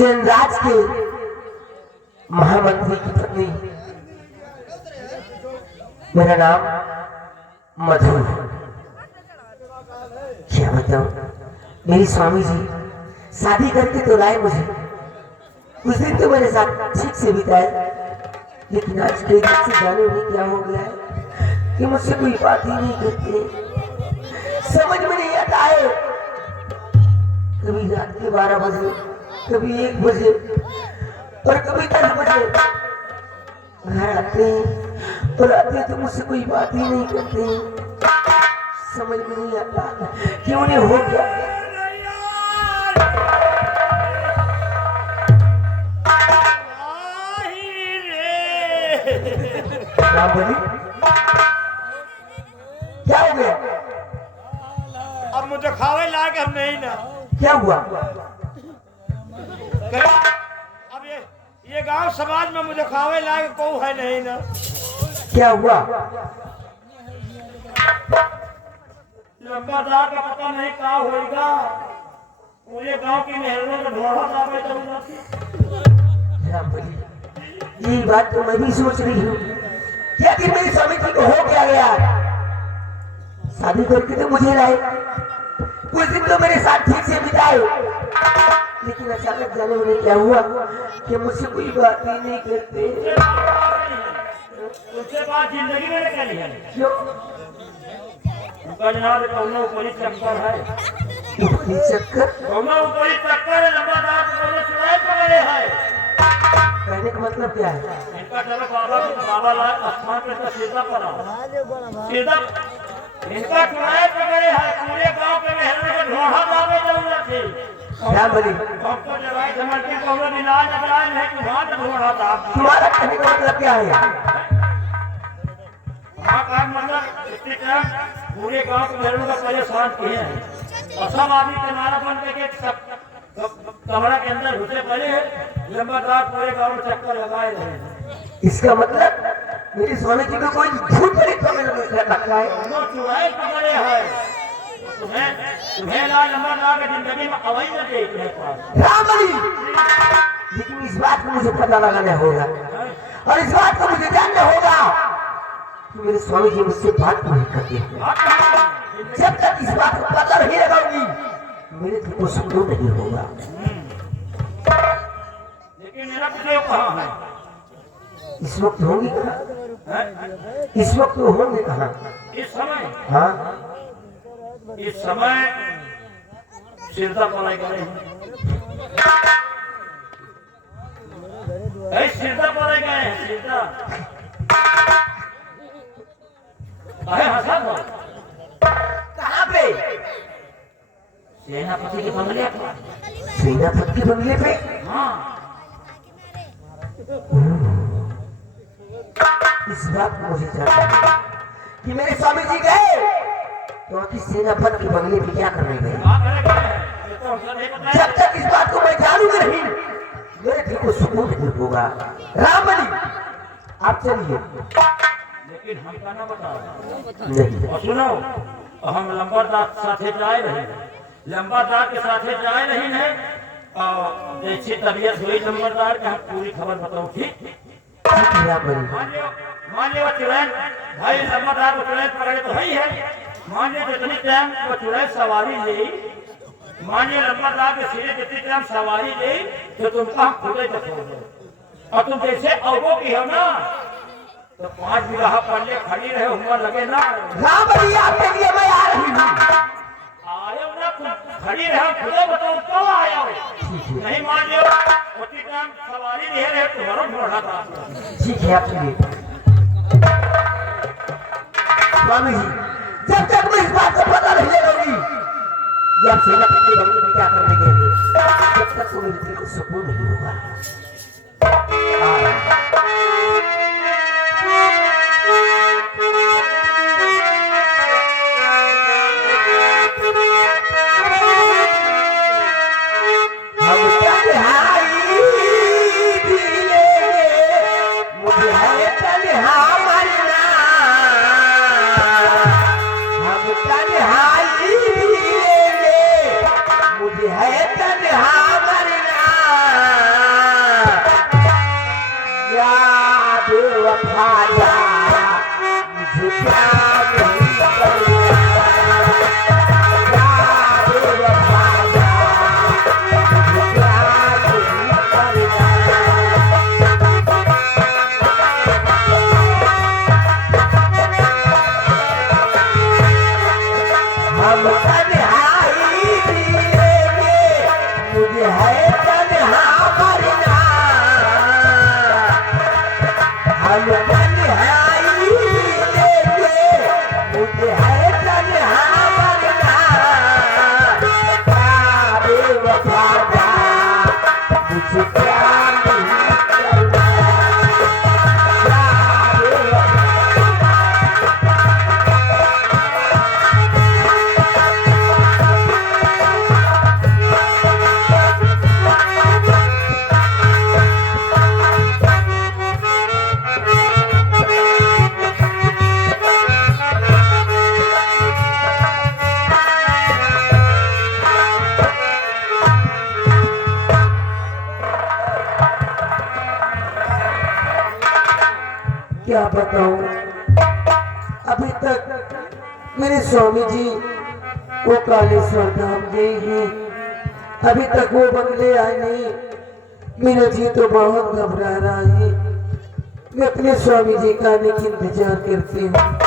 उज्जैनराज के महामंत्री की पत्नी, मेरा नाम मधु। क्या बताऊं, मेरी स्वामी जी शादी करके तो लाए मुझे, उस दिन तो मेरे साथ ठीक से बिताए, लेकिन आज के दिन से जाने नहीं क्या हो गया है कि मुझसे कोई बात ही नहीं करते। समझ में नहीं आता है, कभी रात के 12 बजे, कभी 1 बजे और कभी 10 बजे घर आते हैं और आते तो मुझसे कोई बात ही नहीं करते। समझ में नहीं आता कि उन्हें हो गया। राम बोली, क्या हो गया? अब मुझे खावे लाके हम नहीं ना। क्या हुआ? अब ये गांव समाज में मुझे खावे लाके कोई है नहीं ना। क्या हुआ? लंबा दार का पता नहीं क्या होएगा। पूरे गांव की मेहरों में ढोड़ा दावे तो राम बोली, यही बात तो मैं भी सोच रही हूँ कि आखिर मेरी स्वामी जी को हो क्या गया। शादी करके तो मुझे लाए, कुछ दिन तो मेरे साथ ठीक से बिताए, लेकिन अचानक जाने उन्हें क्या हुआ कि मुझसे कोई बात ही नहीं करते। उसके बाद जिंदगी में क्या है? क्यों? उनका जनाब कौनो ऊपरी चक्कर है। ऊपरी चक्कर? कौनो ऊपरी चक्कर है। लंबा दार को कौनो चुराए पकड़े है। कहने का मतलब क्या है? इनका चलो बाबा लाल आसमान पे तो सीधा पड़ा सीधा इनका चुराए पकड़े है। पूरे गांव के मेहरों में ढोड़ा दावे जरूरत थी। राम बोली, हमको जवाई समझ के कौनो इलाज अगलाज है कि वहां तो ढोड़ा दाव। तुम्हारा कहने का मतलब क्या है? मतलब इतने टाइम पूरे गांव के मेहरों का परेशान किए हैं और सब आदमी किनारा बन के कमरा के अंदर घुसे पड़े हैं। लंबा दाग पूरे गांव में चक्कर लगाए रहे हैं। इसका मतलब मेरी स्वामी जी को कोई झूठ रखा है। दोनों चुराए पकड़े हैं। तुम्हें ना लंबा दाग जिंदगी में अवैध न देखने पास। राम अली, लेकिन इस बात को मुझे पता लगाना होगा और इस बात को मुझे जानना होगा कि मेरे स्वामी जी मुझसे बात नहीं करते हैं। जब तक इस बात को पता नहीं लगाऊंगी, मेरे दिल को सुकून नहीं होगा। लेकिन मेरा पिता कहाँ है? इस वक्त होंगे कहाँ? इस वक्त वो होंगे कहाँ? इस समय? हाँ, इस समय सिरदा पढ़ाई करे हैं। सिरदा पढ़ाई गए हैं। सिरदा कहाँ पे? सेनापति के बंगले पर। सेनापति के बंगले पे? हाँ। इस बात को मुझे जानना है कि मेरे स्वामी जी गए तो आखिर सेनापति के बंगले पे क्या करने गए। जब तक इस बात को मैं जानूंगा नहीं, मेरे दिल को सुकून नहीं होगा। राम अली, आप चलिए। लेकिन हम का ना बताओ। नहीं, और सुनो, हम लंबादार के साथे जाए रहे हैं। लंबादार के साथे जाए रही है और जैसी तबीयत हुई लंबादार के, हम पूरी खबर बताऊं। ठीक? राम अली, मान लियो चुड़ैल भाई लंबादार को चुड़ैल पकड़े तो ही है। मान लियो जितनी टाइम वो चुड़ैल सवारी ले, मान लियो लंबादार के सिरे जितनी टाइम सवारी ले तो तुमका हम खुदे बचोगे। और तुम जैसे अवो की हो ना तो 5 बिगहा पल्ले खड़ी रहे हुआ लगे ना। राम अली, आपके लिए मैं आ रही हूँ। आए हो ना, तुम खड़ी रहे खुदे बताओ कब आया हो। नहीं मान लियो उतनी टाइम सवारी नहीं रहे तुम्हारा ढोढ़ा था। ठीक है, आप चलिए। स्वामी जी, जब तक मैं इस बात को पता नहीं लगूंगी कि आप सेनापति के बंगले में क्या करने गए थे, जब तक तो मेरे दिल को सुकून नहीं होगा। मुझे है तन्हा मरना। बेवफा जा मुझे प्यार नहीं करना जा बेवफा जा मुझे प्यार नहीं करना हम तन्हाई जिएंगे मुझे है तन्हा मरना हम तन्हाई जिएंगे मुझे है तन्हा मरना क्या बेवफा जा मुझे प्यार नहीं करना क्या बेवफा क्या बताऊं अभी तक मेरे स्वामी जी वो कालेश्वर धाम गए हैं अभी तक वो बंगले आए नहीं मेरा जी तो बहुत घबरा रहा है मैं अपने स्वामी जी का आने की इंतजार करती हूँ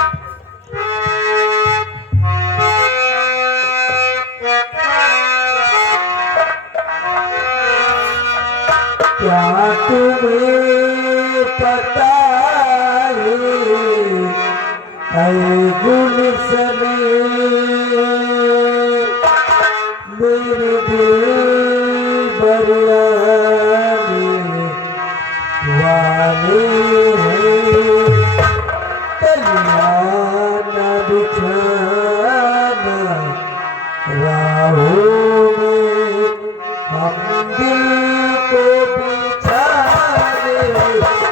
क्या तुम्हें पता गुलशन मेरे दिल बरयाने वाले हैं कल्याण बिछाना राहों में हम दिल को बिछाने वाले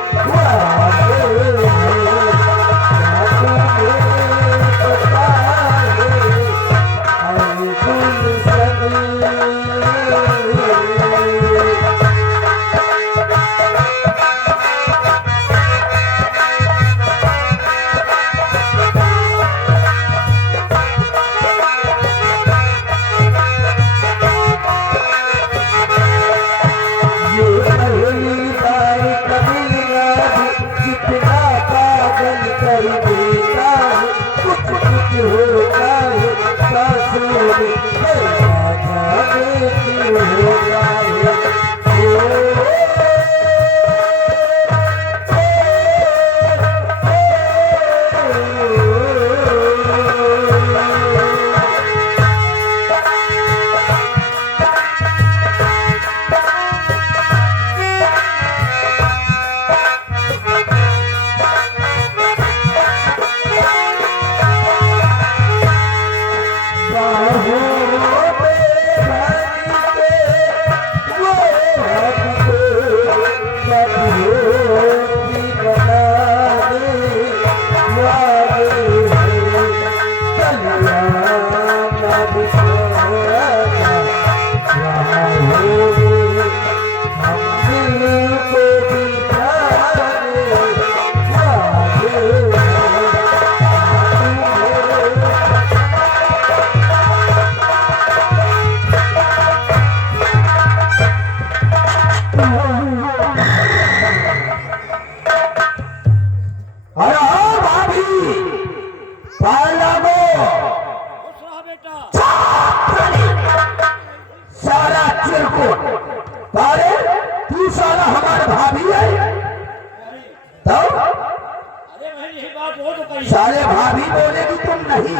सारे भाभी बोले कि तुम नहीं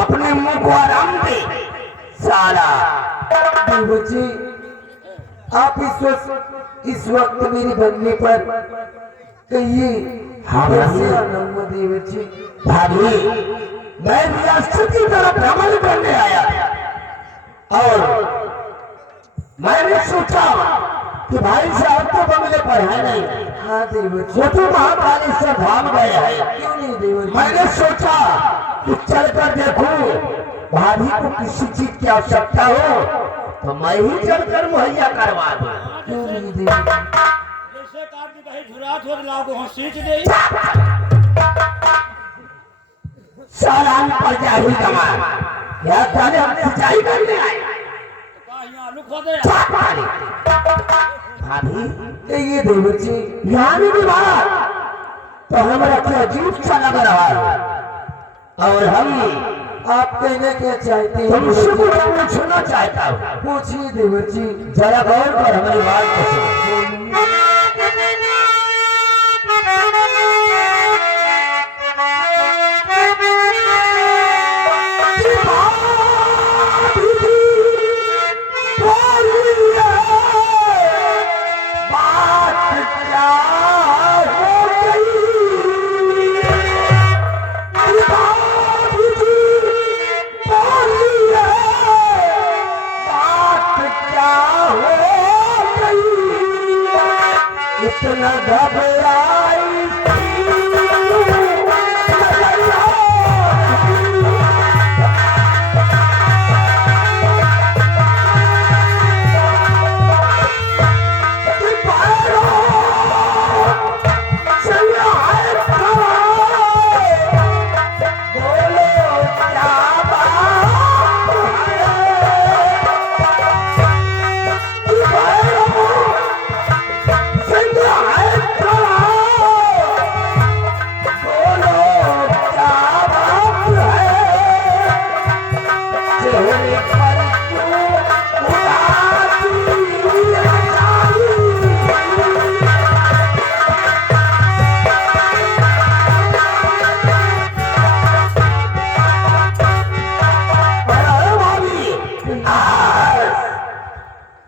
अपने मुंह को आराम दे साला जी आप इस वक्त मेरी बनने पर कहिए देव जी भाभी मैं रियासत की तरफ भ्रमण करने आया और मैंने सोचा कि भाई साहब तो बंगले पर है नहीं। हाँ देवर वो तो महाकालेश्वर धाम गए हैं। क्यों नहीं देवर मैंने सोचा कि चलकर देखूं भाभी को किसी चीज की आवश्यकता हो तो मैं ही चलकर मुहैया करवा दूं। जैसे कार की कहीं झुरात हो लागो हम सीट दे सालान पर जाही कमाल क्या जाने हम सिंचाई करने आए का यहाँ आलू खो दे भाभी ये देवर जी यहाँ भी बात तो हमारा क्या अजीब सा लग रहा है और हम आप कहना क्या चाहते हैं तुमसे कुछ पूछना चाहता हूँ। पूछिए देवर जी। जरा गौर कर हमारी बात को सुनो। इतना घबराई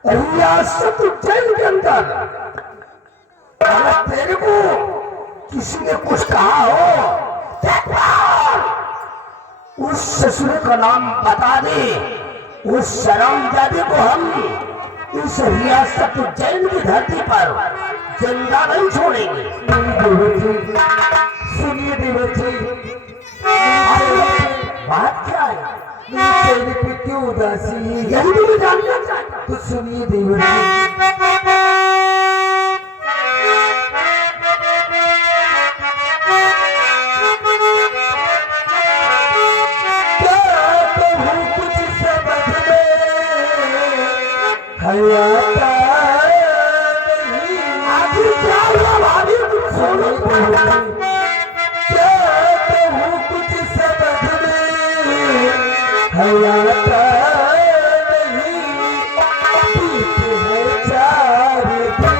रियासत उज्जैन के अंदर अगर तेरे को किसी ने कुछ कहा हो उस ससुर का नाम बता दे, उस शरामजादी को हम इस रियासत उज्जैन की धरती पर जिंदा नहीं छोड़ेंगे। सुनिए देवर जी, बात क्या है? मेरे चेहरे पे क्यों उदासी है? यही तो मैं जानना चाहता हूं। तो सुनिए देवर जी। हयाता नहीं आखिर क्या हुआ भाभी? सुनो क्या कहूँ कुछ समझ में हयाता नहीं बीते हैं 4 दिन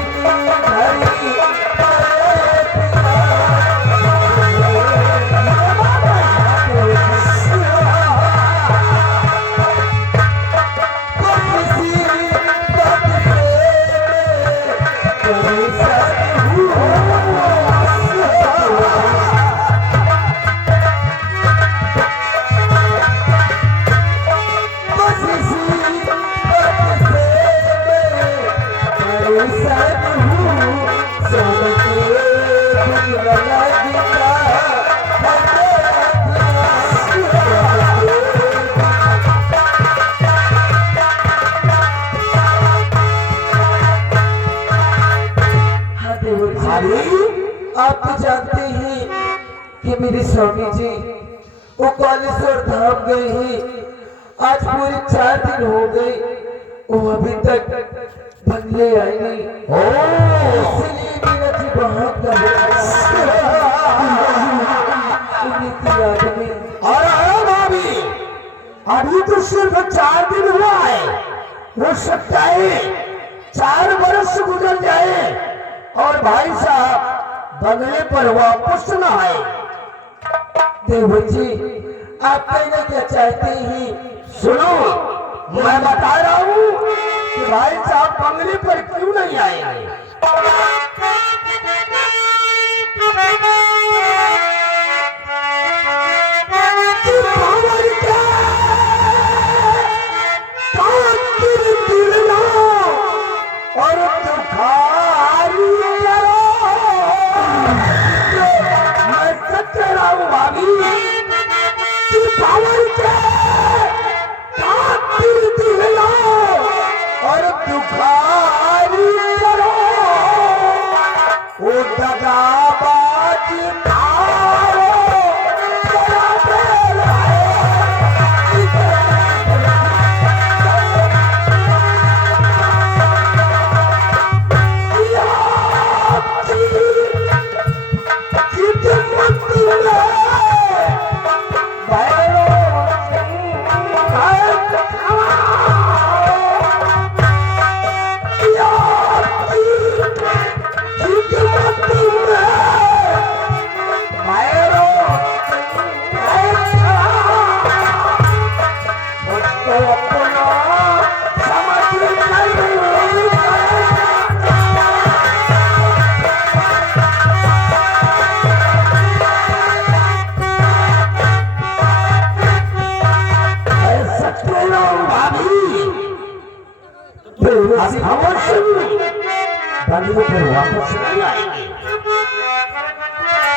घड़ी आप तो जानते हैं कि मेरे स्वामी जी वो कालेश्वर धाम गए हैं। आज पूरे 4 दिन हो गए, वो अभी तक बंगले आए नहीं। इसलिए मेरा जी बहुत याद में और भाभी अभी तो सिर्फ 4 दिन हुआ है, हो सकता है 4 बरस गुजर जाए और भाई साहब बंगले पर वापस न आए। देवर जी आप कहना क्या चाहते हैं? सुनो, मैं बता रहा हूँ कि भाई साहब बंगले पर क्यों नहीं आए। और मैं सच कह रहा हूँ भाभी कि पावर के अब खामोश बंदे पर वापस नहीं आएंगे।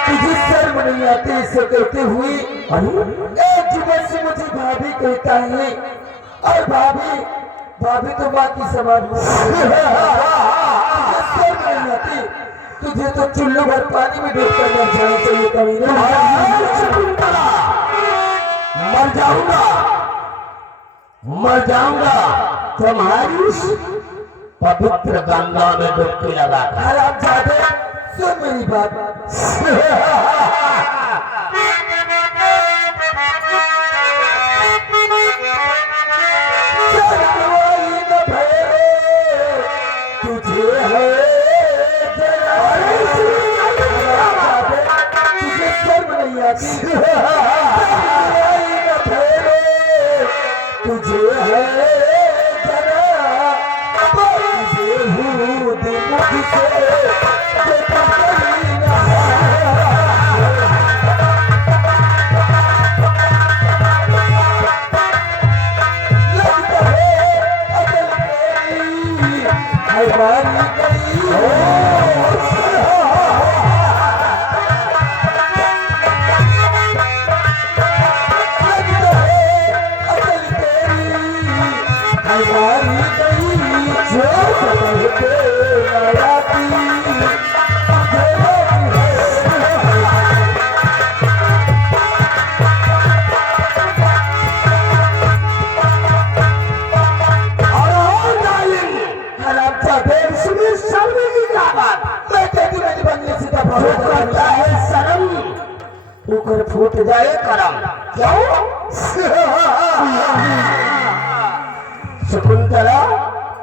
तुझे शर्म नहीं आती इसे कहते हुए? एक जुबान से मुझे भाभी कहता है, और भाभी भाभी तो बाकी समान तुझे शर्म नहीं आती? तुझे तो चुल्लू भर पानी में डूब कर मर जाना चाहिए कमीने। शकुंतला, मर जाऊंगा तुम्हारी उस पवित्र गंगा में डुबकी लगा। आप जाते सुन मेरी बात। तुझे है तुझे शर्म नहीं आती? तुझे है ऊपर फूट जाए करम। क्यों? शकुंतला,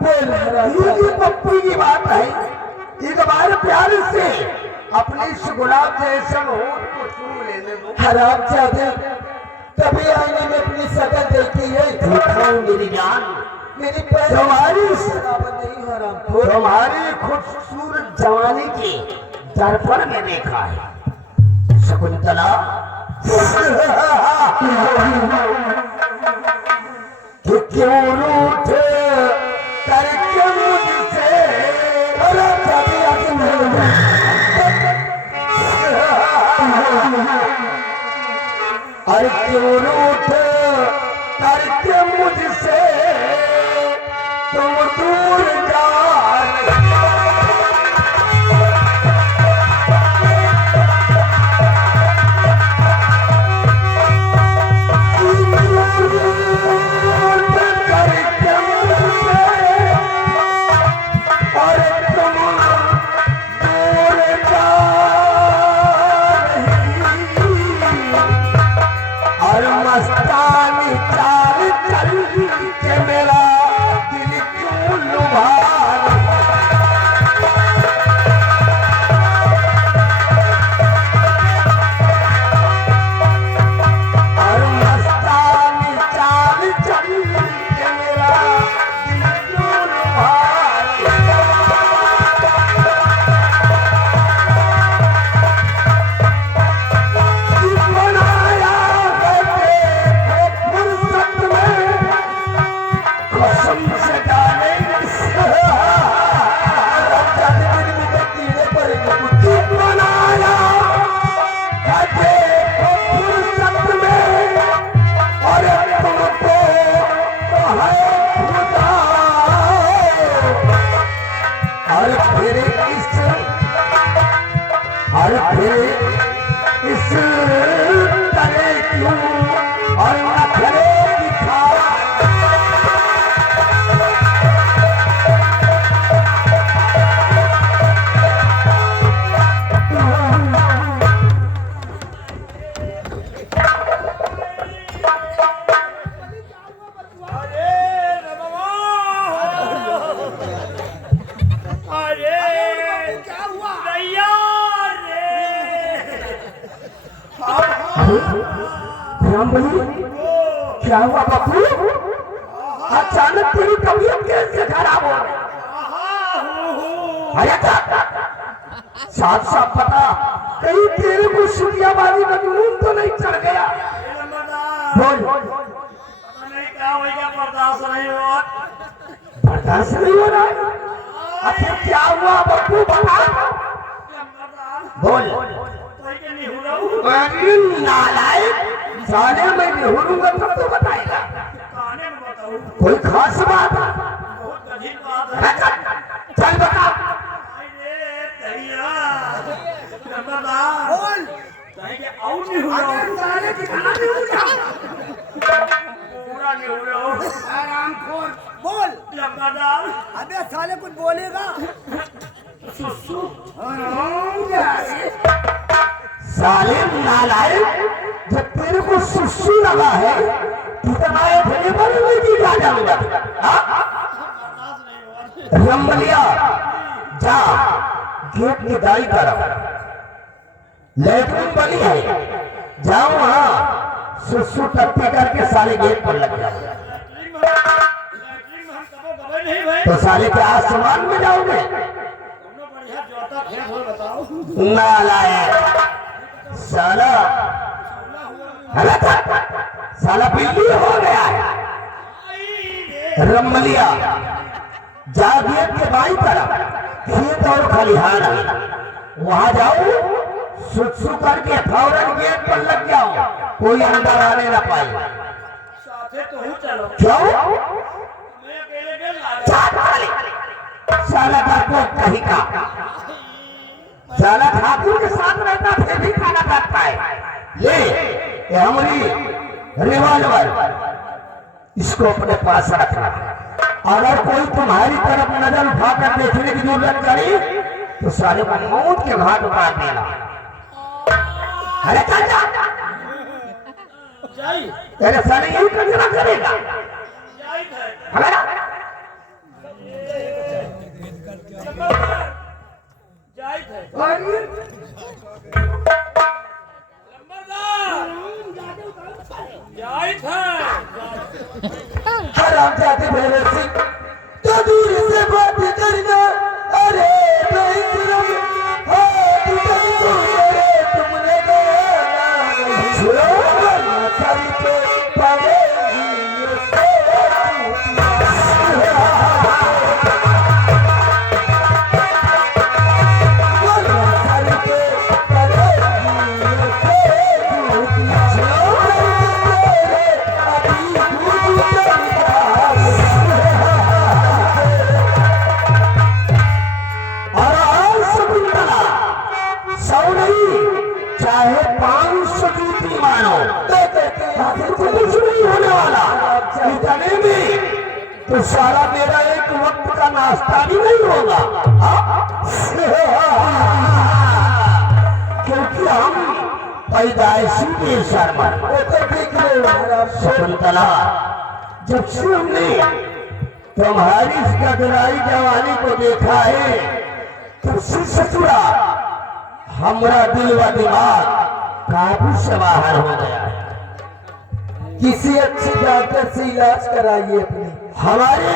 ये पप्पू की बात है। एक बार प्यार से अपने इस गुलाब जैसे होठ को छू लेने दो। हराम जादे कभी आईने में अपनी शकल देखी है? दिखाओ मेरी जान। मेरी तुम्हारी नहीं हराम तुम्हारी खूबसूरत जवानी के दर्पण में देखा है शकुंतला। कि क्यों रूठे करके मुझसे अरे क्यों रूठे करके मुझसे तुम दूर जा मस्तानी चाल चल के मेरा दिल क्यों लुभाए। और मस्तानी चाल चल के मेरा दिल क्यों लुभाए। बनाया कसम से डालेंगे बनाया फुर्सत में और तुमको तो है खुदा। और फिर इस तरह क्यों और नखरे दिखा। क्या हुआ बापू? अचानक तेरी तबीयत कैसे खराब हो गई? साफ साफ पता, कहीं तेरे को सुनियाबाजी मजनून तो नहीं चढ़ गया? बोल। नहीं क्या हो गया, बर्दाश्त नहीं हुआ। बर्दाश्त नहीं हो रहा है। आखिर क्या हुआ बप्पू बता। बोल। अरे नालायक, साले मैं निहुरूंगा तब तो बताएगा। कोई खास बात है? अरे चल बता। बोल। आरामखोर बोल। अबे साले कुछ बोलेगा। साले नालायक, जब तेरे को सुसु लगा है कितना क्या जाऊंगा। रमलिया जा गेट की दाई तरफ लेटरिन बनी है, जाओ वहां सुसु टप्पी करके साले गेट पर लग जाओ। तो साले के आसमान में जाओगे? नालायक साला, साला बिल्ली हो गया है। रमलिया जा गेट के बाई तरफ खेत और खलिहान है, वहां जाओ सुसु करके फौरन गेट पर लग जाओ, कोई अंदर आने ना पाए। क्यों? साला को कहीं का साला ठाकुर के साथ रहता फिर भी खाना खाता है। ये हमारी रिवॉल्वर, इसको अपने पास रखना। अगर कोई तुम्हारी तरफ नजर उठाकर देखने की जरूरत करी तो साले को मौत के घाट उतार देना। अरे चल जा, तेरे साले यही कंजरा करेगा। हमें हराम जाते मेरे सिंह तो दूर से बात करना। अरे तुमने चाहे 500 की मानो कुछ नहीं होने वाला। इतने में तो सारा मेरा एक वक्त का नाश्ता भी नहीं होगा। क्योंकि हम पैदाइशी बेशर्मा। शकुंतला, जब से हमने तुम्हारी इस गदराई जवानी को देखा है तब से ससुरा हमारा दिल व दिमाग काबू से बाहर हो गया है। किसी अच्छी डॉक्टर से इलाज कराइए अपने। हमारे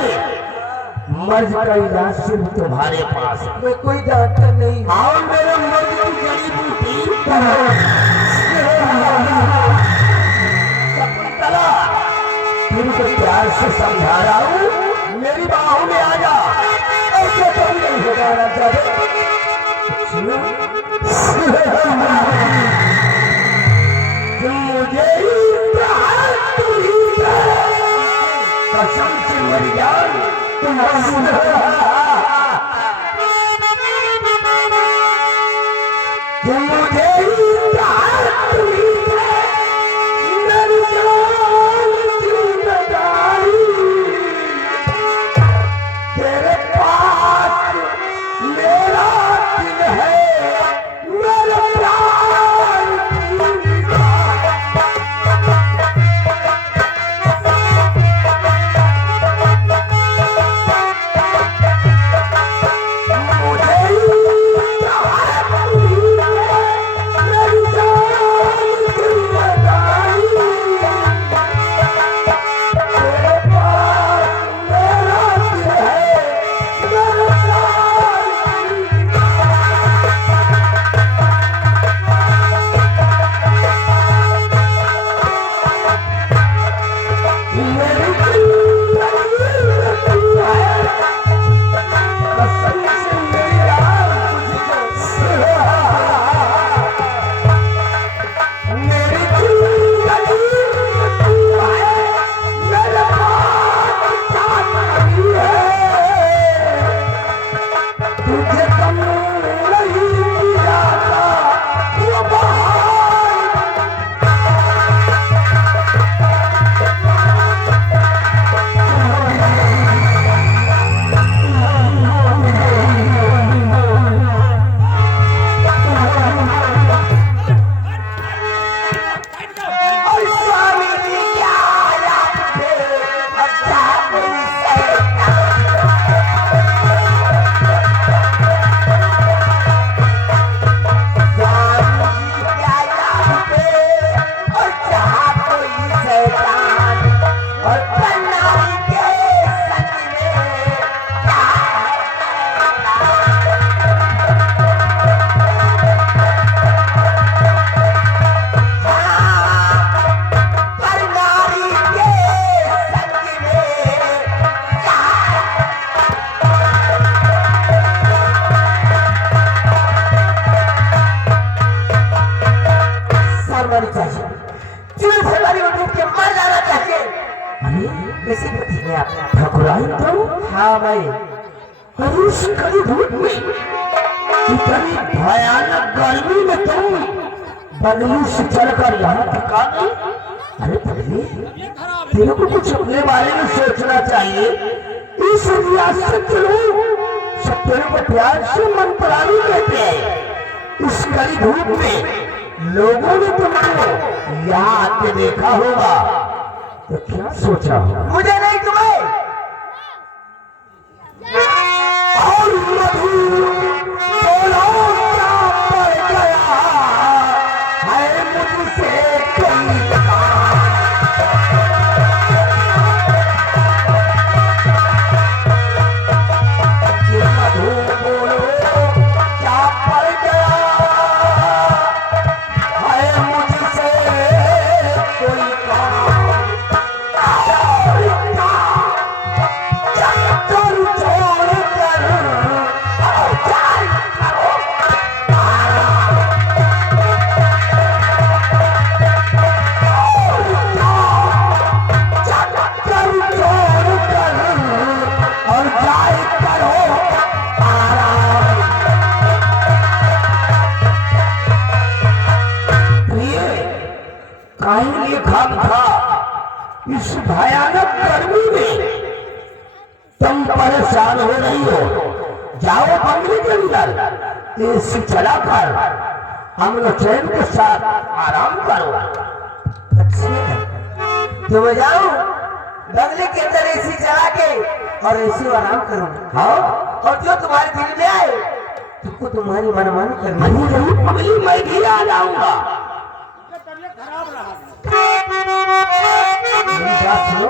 मर्ज का इलाज सिर्फ तुम्हारे पास है। मैं कोई डॉक्टर नहीं। आओ मेरे मर्ज की जड़ी बूटी। शकुंतला, तुमको प्यार से समझा रहा हूँ, मेरी बाहों में आ जा। ऐसे कभी नहीं होगा राजा। मुझे कसम से मर जान मुझे तेरे पास मेरा दिल है। और उस कड़ी धूप में इतनी भयानक गर्मी में तुम बगली से चलकर यहाँ तक आ गई। अरे पगली, तेरे को कुछ अपने बारे में सोचना चाहिए। इस रियासत के लोग सब तेरे को प्यार से मंत्रालय कहते हैं। इस कड़ी धूप में लोगों ने तुमको यहाँ आके देखा होगा तो क्या सोचा होगा? मुझे नहीं तुम्हें। और मधु बोलो क्या पड़ गया है मुझसे कोई ये मधु बोलो क्या पड़ गया है मुझसे कोई काम। चक्कर छोड़कर जाए करो चक्कर छोड़कर और जाए करो आराम। प्रिय, काहे लिए खाम था इस भयानक गर्मी में तुम परेशान हो रही हो? जाओ बंगले के अंदर एसी चलाकर अमन चैन के साथ आराम करो। अच्छा तो मैं जाऊं बंगले के अंदर एसी चला के और एसी आराम करूं। हाँ, और जो तुम्हारे दिल में आए तुमको तुम्हारी मनमानी करनी। मनी नहीं पगली, मैं भी आ जाऊंगा। तबीयत खराब रहा। मेरी बात सुनो।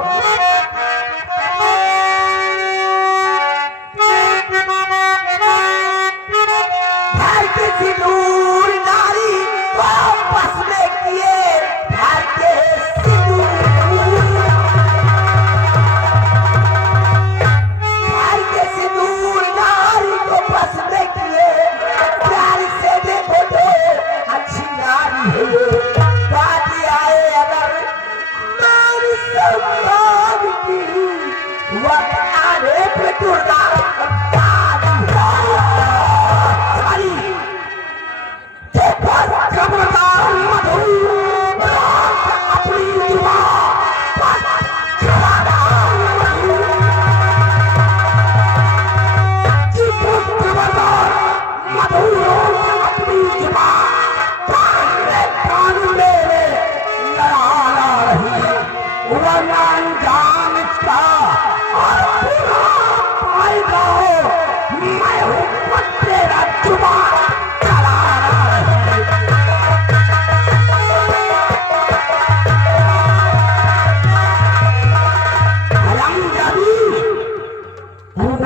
घर के सिंदूर नारी वापस में किए, घर के सिंदूर, घर के सिंदूर नारी को बस में किए। प्यार से देखो तो अच्छी नारी है ये। बात आए अगर मान सम्मान की, वक्त आने पे दुर्गा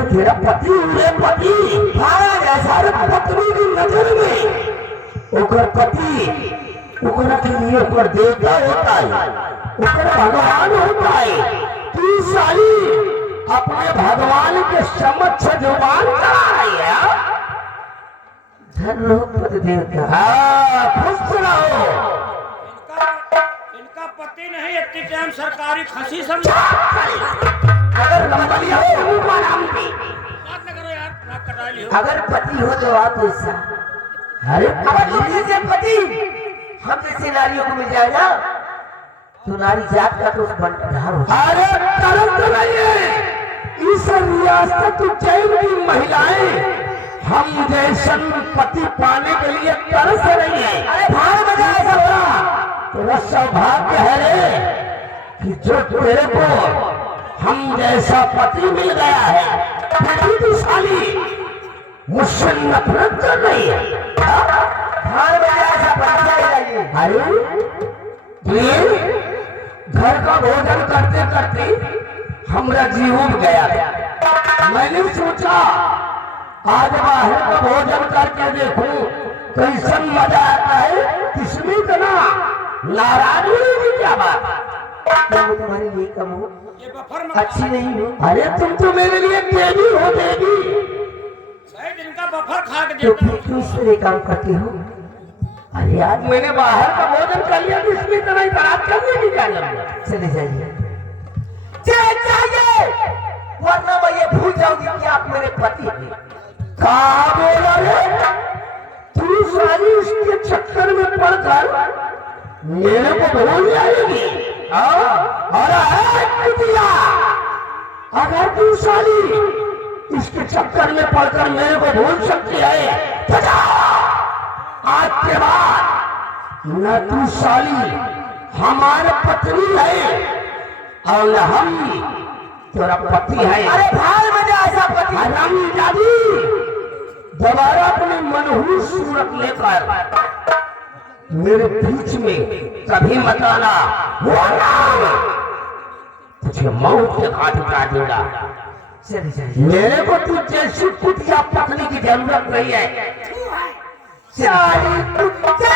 तेरा पति उड़े पति भाड़ा जैसा पत्नी की नजर में ओकर पति ओकरा के लिए ओकर देवता होता है, ओकर भगवान होता है। तू साली अपने भगवान के समक्ष जुबान चढ़ा रही है। धन हो पति देवता। हाँ, खुश रहो। इनका पति नहीं, इतनी टाइम सरकारी खसी समझा। अगर लंबलिया हो तो आराम की। बात न करो यार, नाक कटा ली हो। अगर पति हो तो आप ऐसा, अरे अगर तुम जैसे पति हम जैसे नारियों को मिल जाए ना तो नारी जात का तो बंटधार हो जाए। अरे तरस नहीं है। इस रियासत उज्जैन की महिलाएं हम जैसन पति पाने के लिए तरस रही है। अरे भाड़ बजा ऐसा हो रहा। तेरा सौभाग्य है रे कि जो तेरे को हम जैसा पति मिल गया है। फिर तू साली मुझसे नफरत कर रही है। भाड़ बजा ऐसा बच्चा ही लगे। अरे ये घर का भोजन करते करते हमरा जीव उब गया। मैंने सोचा आज बाहर का भोजन करके देखूं कैसन मजा आता है। किसमें इतना नाराज हुई? क्या बात? क्या मैं तुम्हारे लिए कम हूँ? ये बफर में अच्छी नहीं हूँ? अरे तुम तो मेरे लिए देवी हो देवी। शायद इनका बफर खा के तो देता फिर क्यों इस तरह काम करती हो? अरे आज मैंने बाहर का भोजन कर लिया तो इसमें इतना इतराज करने की क्या जरूरत? चले जाइए, चले जाइए, वरना मैं ये भूल जाऊंगी कि आप मेरे पति कहा बोला रे? तू साली इसके चक्कर में पड़कर मेरे को भूल जाएगी? अरे कुतिया, अगर तू साली इसके चक्कर में पड़कर मेरे को भूल सकती है तो जा, आज के बाद न तू साली हमारे पत्नी है और न हम तेरा पति है। अरे भाई मुझे ऐसा पति हरामजादी, दोबारा अपनी मनहूस सूरत लेकर मेरे बीच में कभी मत आना, वरना तुझे मौत के घाट उतार दूंगा। चलिए चलिए मेरे को तू जैसी कुतिया पत्नी की जरूरत नहीं है। सारी कुत्ते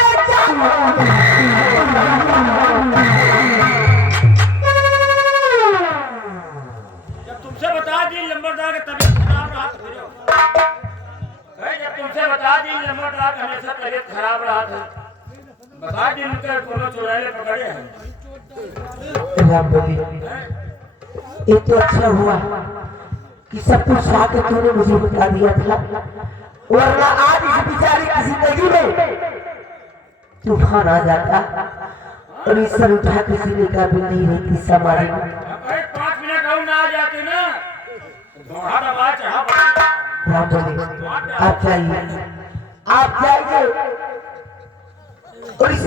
जब तुमसे बता दी लंबरदार की तबीयत खराब रहा तो फिर जब तुमसे बता दी लंबरदार का हमेशा तबीयत खराब रहा था, बता दी उनके दोनों चुड़ैले पकड़े हैं। राम बोली ये तो अच्छा हुआ कि सब कुछ आके तूने मुझे बता दिया था, वरना आज इस बेचारी की जिंदगी में तूफान आ जाता और इस सर उठा के सीने का भी नहीं रहती समारी में। अरे 5 मिनट और ना आ जाते ना तो दोहा दबा चाह पड़ा। राम बोली आप जाइए और इस